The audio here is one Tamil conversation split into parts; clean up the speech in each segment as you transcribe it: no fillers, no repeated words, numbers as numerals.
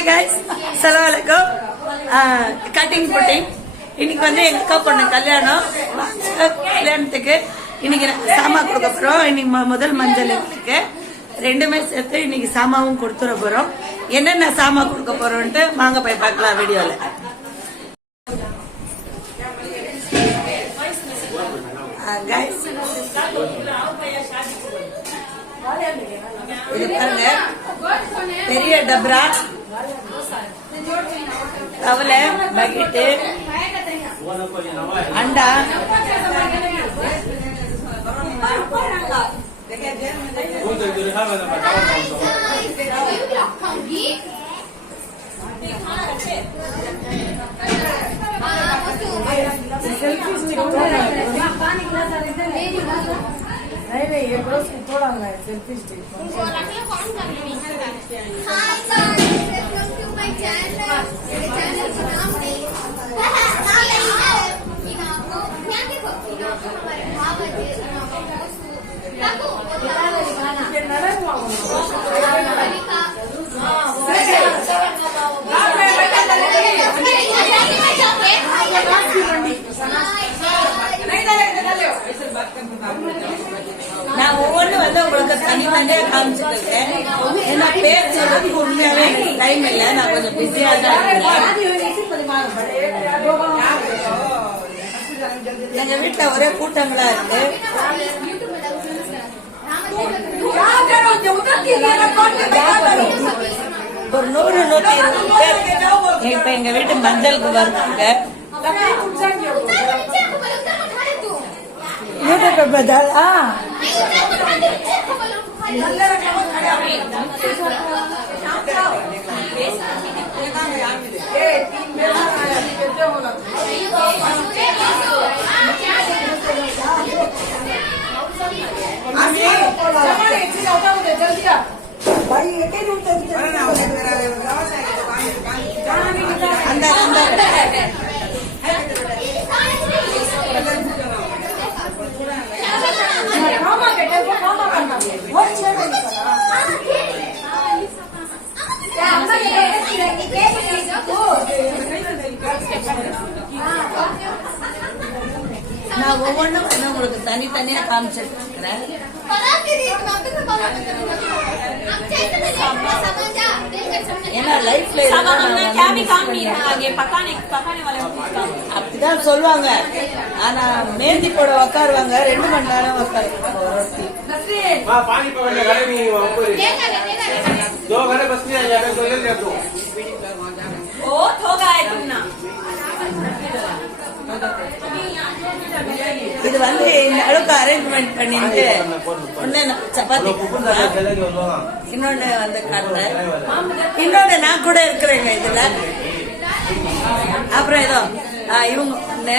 ஹாய் கைஸ், அஸ்ஸலாமு அலைக்கும். கட்டிங் புட்டிங் இன்னைக்கு வந்து எங்க அக்கா பொண்ணு கல்யாணத்துக்கு இன்னைக்கு சாமா கொடுக்க போறோம். இன்னைக்கு முதல் மஞ்சள் எங்களுக்கு ரெண்டுமே சேர்த்து இன்னைக்கு சாமாவும் கொடுத்துட போறோம். என்னென்ன சாமா கொடுக்க போறோம்ட்டு வாங்க போய் பார்க்கலாம் வீடியோல. கைஸ் இது பாருங்க, பெரிய டப்ரா, கவலை, பக்கெட்டு, அண்டா, सेल्फी स्टिक நான் ஒவ்வொன்றும் வந்து உங்களுக்கு தனித்தனியா காமிச்சிட்டு இருக்கேன். ஏன்னா பேர் சொல்றதுக்கு உண்மையாவே டைம் இல்லை, நான் கொஞ்சம் பிஸியா தான் இருக்கேன். எங்க வீட்டுல ஒரே கூட்டங்களா இருக்கு. ஒரு 100-120 பேர் இப்ப எங்க வீட்டு மஞ்சளுக்கு வருவாங்க. यूट्यूब पे डाला अंदर நான் ஒவ்வொன்றும் வந்து உங்களுக்கு தனித்தனியா காமிச்சிட்டு இருக்கிறேன். ஏன்னா லைஃப்ல அப்படிதான் சொல்லுவாங்க. ஆனா மேந்தி போட உக்காருவாங்க, 2 மணி நேரம் உக்காருவாங்க. இது வந்து இந்த அளவுக்கு அரேஞ்ச்மெண்ட் பண்ணிட்டு ஒன்னு சப்பாத்தி, இன்னொன்னு வந்து கடலை, இன்னொன்னு நான் கூட இருக்கிறேங்க இதுல. அப்புறம் ஏதோ இவங்க ஒண்ணு,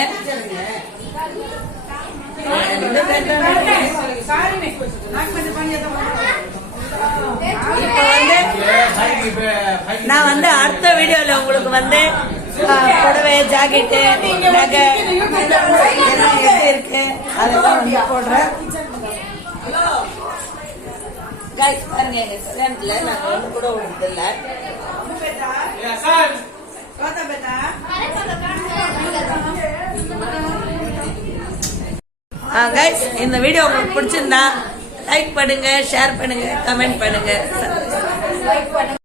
இப்ப வந்து நான் வந்து அடுத்த வீடியோல உங்களுக்கு வந்து புடவை, ஜாக்கெட்டு, நகை எல்லாம் எப்படி இருக்கு அதெல்லாம் வந்து போடுறேன். கைஸ் பாருங்க, எங்க கல்யாணத்துல நாங்க ஒண்ணு கூட விடுறது இல்ல. கைஸ், இந்த வீடியோ உங்களுக்கு பிடிச்சிருந்தா லைக் பண்ணுங்க, ஷேர் பண்ணுங்க, கமெண்ட் பண்ணுங்க.